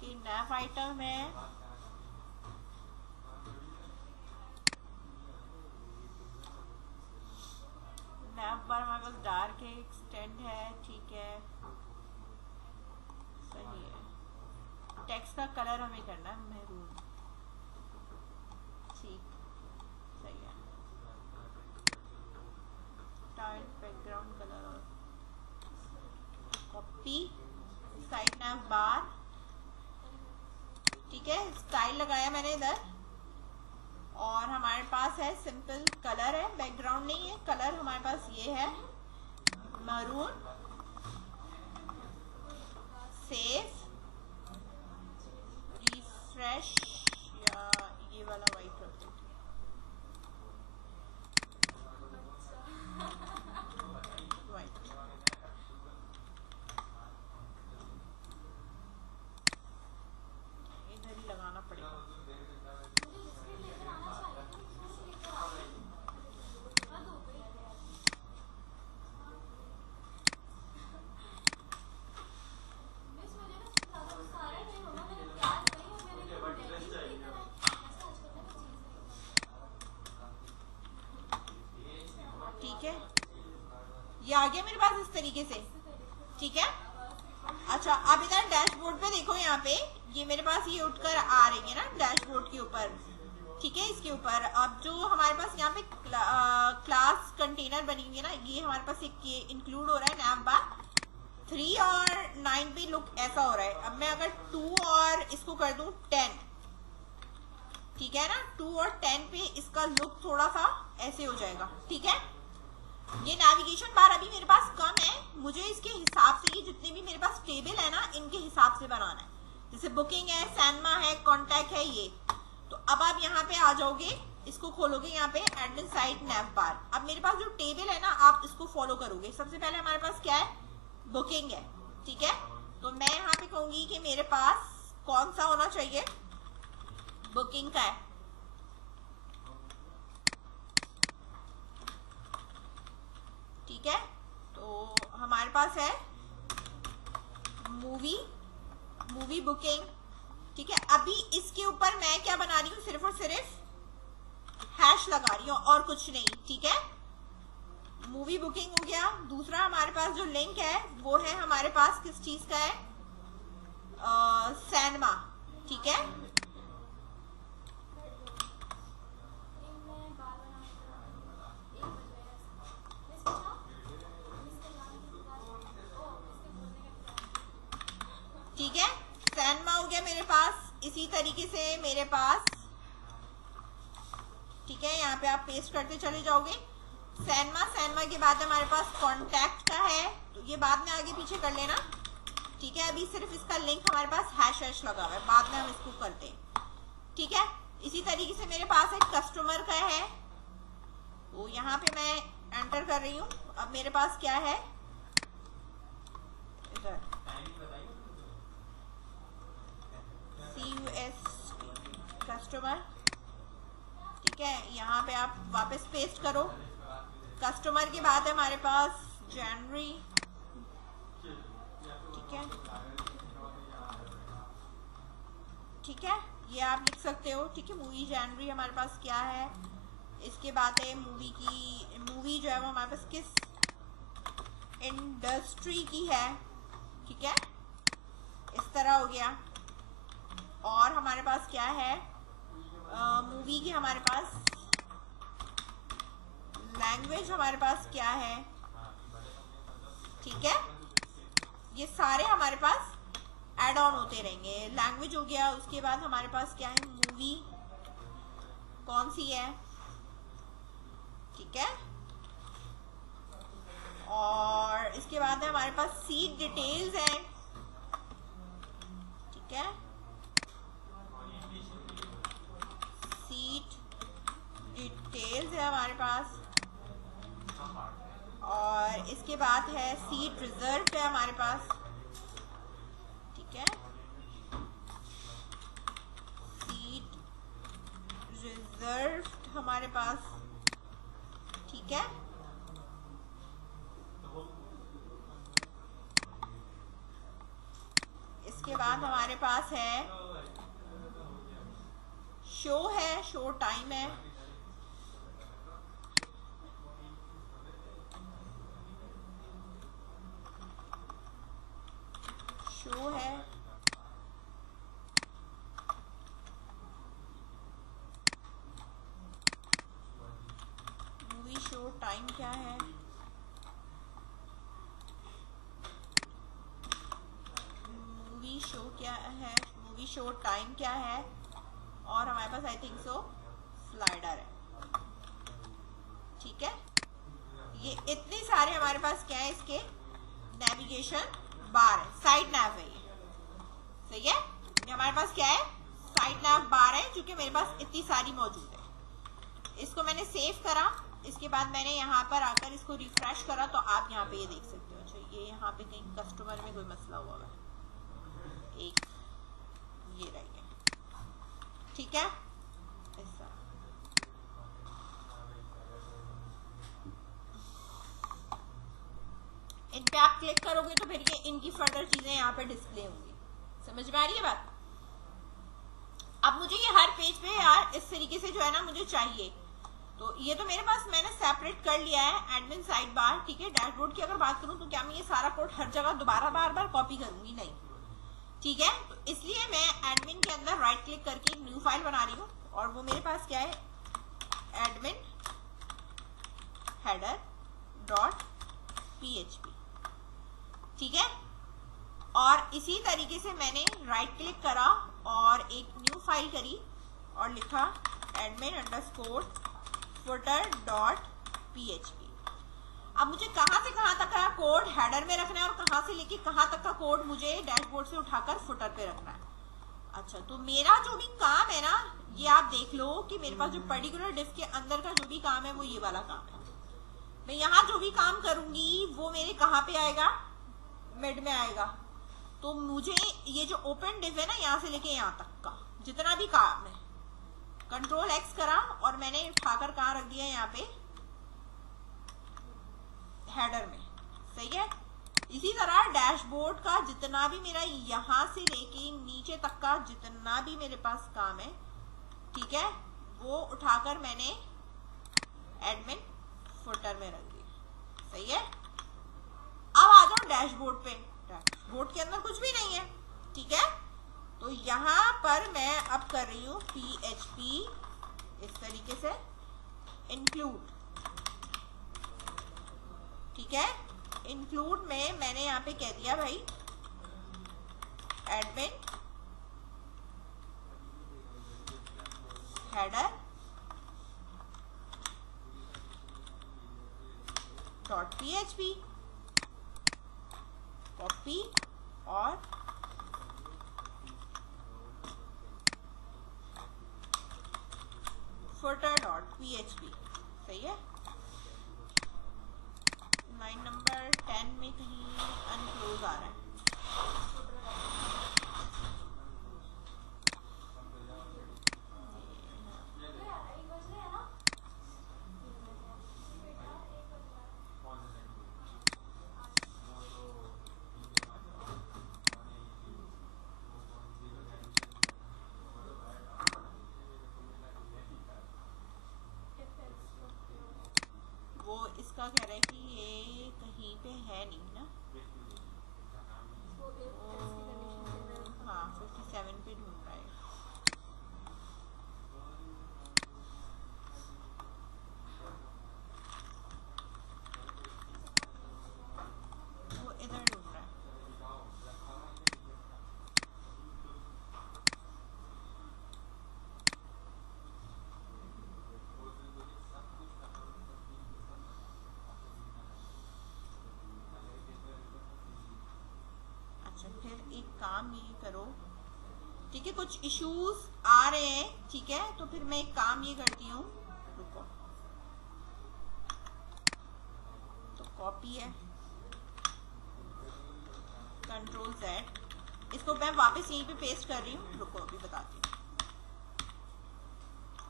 कि नैव आइटम है, नैव बार हमारे पास डार्क है, एक्सटेंड है, ठीक है, सही है। टेक्स्ट का कलर हमें करना है मेहरून, ठीक, सही है। टाइट बैकग्राउंड कलर और कॉपी साइड नैव बार, ठीक है। स्टाइल लगाया मैंने इधर और हमारे पास है सिंपल कलर है, बैकग्राउंड नहीं है, कलर हमारे पास ये है मरून। सेव, रिफ्रेश, या ये वाला वाइट रख देते हैं, वाइट। इधर ही लगाना पड़ेगा। ये आ गया मेरे पास इस तरीके से, ठीक है। अच्छा, अब इधर डैशबोर्ड पे देखो, यहाँ पे ये मेरे पास ये उठकर आ रही है ना डैशबोर्ड के ऊपर, ठीक है। इसके ऊपर अब जो हमारे पास यहाँ पे क्लास कंटेनर बनी हुई है ना, ये हमारे पास एक इंक्लूड हो रहा है नैव बार। 3 और 9 पे लुक ऐसा हो रहा है। अब मैं अगर 2 और इसको कर दूं 10, ठीक है ना, 2 और 10 पे इसका लुक थोड़ा सा ऐसे हो जाएगा, ठीक है। ये नेविगेशन बार अभी मेरे पास कम है, मुझे इसके हिसाब से ये जितने भी मेरे पास टेबल है ना, इनके हिसाब से बनाना है। जैसे बुकिंग है, सैनमा है, कॉन्टैक्ट है, ये। तो अब आप यहाँ पे आ जाओगे, इसको खोलोगे, यहाँ पे एडमिन साइट नैव बार। अब मेरे पास जो टेबल है ना, आप इसको फॉलो करोगे। सबसे पहले हमारे पास क्या है, बुकिंग है, ठीक है। तो मैं यहाँ पे कहूंगी कि मेरे पास कौन सा होना चाहिए, बुकिंग का है, ठीक है। तो हमारे पास है मूवी बुकिंग, ठीक है। अभी इसके ऊपर मैं क्या बना रही हूँ, सिर्फ और सिर्फ हैश लगा रही हूँ और कुछ नहीं, ठीक है। मूवी बुकिंग हो गया। दूसरा हमारे पास जो लिंक है वो है हमारे पास किस चीज का है, सैनमा, ठीक है। ठीक है, सैनमा हो गया मेरे पास। इसी तरीके से मेरे पास, ठीक है, यहाँ पे आप पेस्ट करते चले जाओगे। सैनमा के बाद हमारे पास कॉन्टैक्ट का है, तो ये बाद में आगे पीछे कर लेना, ठीक है। अभी सिर्फ इसका लिंक हमारे पास हैश लगा हुआ है, बाद में हम इसको करते हैं, ठीक है। इसी तरीके से मेरे पास एक कस्टमर का है, तो यहाँ पे मैं एंटर कर रही हूँ। अब मेरे पास क्या है, इधर CUS कस्टमर, ठीक है। यहाँ पे आप वापस पेस्ट करो। कस्टमर के बाद हमारे पास जनवरी, ठीक है, ठीक है, ये आप लिख सकते हो, ठीक है। मूवी जनवरी हमारे पास क्या है, इसके बाद है मूवी जो है वो हमारे पास किस इंडस्ट्री की है, ठीक है, इस तरह हो गया। और हमारे पास क्या है, मूवी की हमारे पास लैंग्वेज हमारे पास क्या है, ठीक है। ये सारे हमारे पास ऐड ऑन होते रहेंगे। लैंग्वेज हो गया, उसके बाद हमारे पास क्या है, मूवी कौन सी है, ठीक है। और इसके बाद हमारे पास सीट डिटेल्स है, ठीक है, सीट डिटेल्स है हमारे पास। और इसके बाद है सीट रिजर्व है हमारे पास, ठीक है, सीट रिजर्व हमारे पास, ठीक है। इसके बाद हमारे पास है शो है, शो टाइम है, शो है, मूवी शो टाइम क्या है, मूवी शो क्या है, मूवी शो टाइम क्या है। और हमारे पास आई थिंक सो स्लाइडर है, ठीक है। ये इतने सारे हमारे पास क्या है, इसके नेविगेशन बार है, साइड नैव है ये, सही है। ये हमारे पास क्या है, साइड नैव बार है, क्योंकि मेरे पास इतनी सारी मौजूद है। इसको मैंने सेव करा, इसके बाद मैंने यहाँ पर आकर इसको रिफ्रेश करा, तो आप यहाँ पे ये देख सकते हो। अच्छा, ये यहाँ पे कहीं कस्टमर में कोई मसला हुआ है, एक ये रह गया, ठीक है। ऐसा इन पे आप क्लिक करोगे तो फिर ये इनकी फर्दर चीजें यहाँ पे डिस्प्ले होंगी। समझ में आ रही है बात। अब मुझे ये हर पेज पे यार इस तरीके से जो है ना मुझे चाहिए, तो ये तो मेरे पास मैंने सेपरेट कर लिया है एडमिन साइड बार, ठीक है। डैशबोर्ड की अगर बात करूं तो क्या मैं ये सारा कोड हर जगह दोबारा बार बार कॉपी करूंगी, नहीं, ठीक है। तो इसलिए मैं एडमिन के अंदर राइट क्लिक करके एक न्यू फाइल बना रही हूँ, और वो मेरे पास क्या है, एडमिन हेडर डॉट PHP, ठीक है। और इसी तरीके से मैंने राइट क्लिक करा और एक न्यू फाइल करी और लिखा admin underscore footer dot PHP। अब मुझे कहां से कहां तक का कोड हेडर में रखना है और कहां से लेके कहां तक का कोड मुझे डैशबोर्ड से उठाकर फुटर पे रखना है। अच्छा, तो मेरा जो भी काम है ना, ये आप देख लो कि मेरे पास जो पर्टिकुलर डिस्क के अंदर का जो भी काम है वो ये वाला काम है। मैं यहाँ जो भी काम करूंगी वो मेरे कहाँ पे आएगा, मिड में आएगा। तो मुझे ये जो ओपन डिव है ना, यहाँ से लेके यहाँ तक का जितना भी काम है, कंट्रोल X करा और मैंने उठाकर कहाँ रख दिया, यहाँ पे हेडर में, सही है। इसी तरह डैशबोर्ड का जितना भी मेरा यहाँ से लेके नीचे तक का जितना भी मेरे पास काम है, ठीक है, वो उठाकर मैंने एडमिन फुटर में रख दिया, सही है। अब आ जाओ डैशबोर्ड पे। डैशबोर्ड के अंदर कुछ भी नहीं है, ठीक है। तो यहाँ पर मैं अब कर रही हूँ PHP इस तरीके से इंक्लूड, ठीक है। इंक्लूड में मैंने यहाँ पे कह दिया भाई एडमिन हेडर footer.php, कॉपी और footer.php। सही है। लाइन नंबर 10 में कहीं अनक्लोज आ रहा है। इसका कह रहा है कि ये कहीं पे है नहीं ना। हाँ 57 पे ढूंढ रहा है। वो इधर ढूंढ रहा है। काम ये करो, ठीक है, कुछ इश्यूज आ रहे हैं, ठीक है, तो फिर मैं एक काम ये करती हूँ, रुको, तो कॉपी है, कंट्रोल Z, इसको मैं वापस यहीं पे पेस्ट कर रही हूँ, रुको अभी बताती हूँ,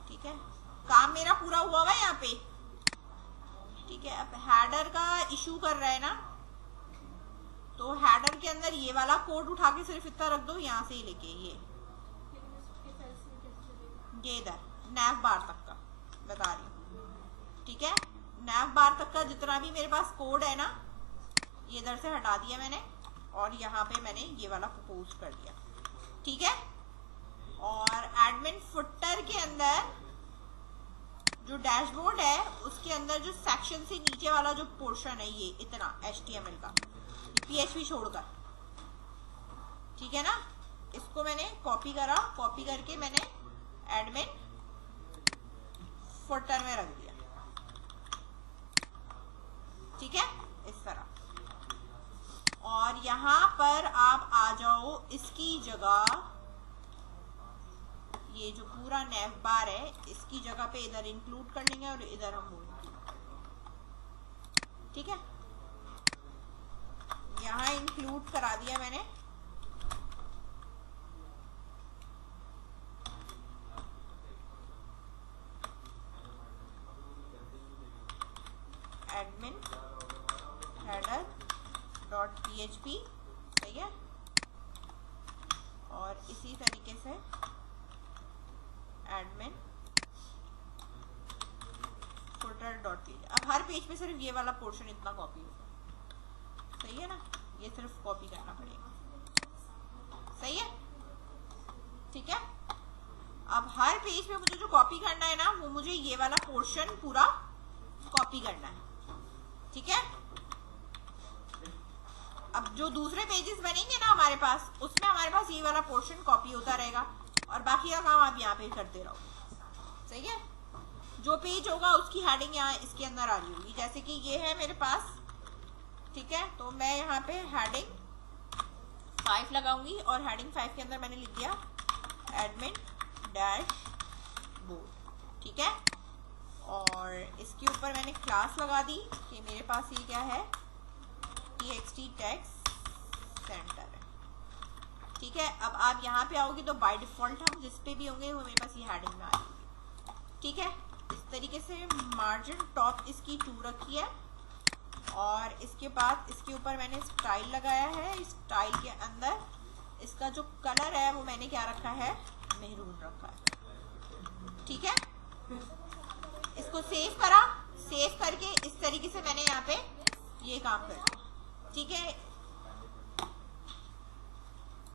ठीक है, काम मेरा पूरा हुआ है यहाँ पे, ठीक है। अब हेडर का इशू कर रहा है ना, तो हेडर के अंदर ये वाला कोड उठा के सिर्फ इतना रख दो, यहाँ से ही लेके ये इधर नैव बार तक का बता रही हूँ, ठीक है, नैव बार तक का जितना भी मेरे पास कोड है ना, ये इधर से हटा दिया मैंने और यहाँ पे मैंने ये वाला प्रपोज कर दिया, ठीक है। और एडमिन फुटर के अंदर जो डैशबोर्ड है उसके अंदर जो सेक्शन से नीचे वाला जो पोर्शन है, ये इतना HTML का PHP छोड़कर, ठीक है ना, इसको मैंने कॉपी करा, कॉपी करके मैंने एडमिन फुटर में रख दिया, ठीक है, इस तरह। और यहाँ पर आप आ जाओ, इसकी जगह ये जो पूरा नैव बार है इसकी जगह पे इधर इंक्लूड कर लेंगे और इधर हम वो इंक्लूड कर लेंगे, ठीक है। यहाँ इंक्लूड करा दिया मैंने, एडमिन हेडर डॉट PHP, सही है, और इसी तरीके से एडमिन फुटर डॉट PHP। अब हर पेज पे सिर्फ ये वाला पोर्शन इतना कॉपी होगा, सही है ना, ये सिर्फ कॉपी करना पड़ेगा, सही है, ठीक है। अब हर पेज पे मुझे जो कॉपी करना है ना, वो मुझे ये वाला पोर्शन पूरा कॉपी करना है, ठीक है। अब जो दूसरे पेजेस बनेंगे ना हमारे पास, उसमें हमारे पास ये वाला पोर्शन कॉपी होता रहेगा और बाकी का काम आप यहाँ पे करते रहो, सही है। जो पेज होगा उसकी हेडिंग यहाँ इसके अंदर आ रही होगी, जैसे कि ये है मेरे पास, ठीक है, तो मैं यहाँ पे हेडिंग 5 लगाऊंगी और हेडिंग 5 के अंदर मैंने लिख दिया एडमिन डैशबोर्ड, ठीक है। और इसके ऊपर मैंने क्लास लगा दी कि मेरे पास ये क्या है, txt टेक्स्ट सेंटर है, ठीक है। अब आप यहाँ पे आओगे तो बाय डिफॉल्ट हम जिस पे भी होंगे वो मेरे पास ये हेडिंग में आ जाएगी, ठीक है। इस तरीके से मार्जिन टॉप इसकी 2 रखी है और इसके बाद इसके ऊपर मैंने स्टाइल लगाया है, स्टाइल के अंदर इसका जो कलर है वो मैंने क्या रखा है, मेहरून रखा है, ठीक है।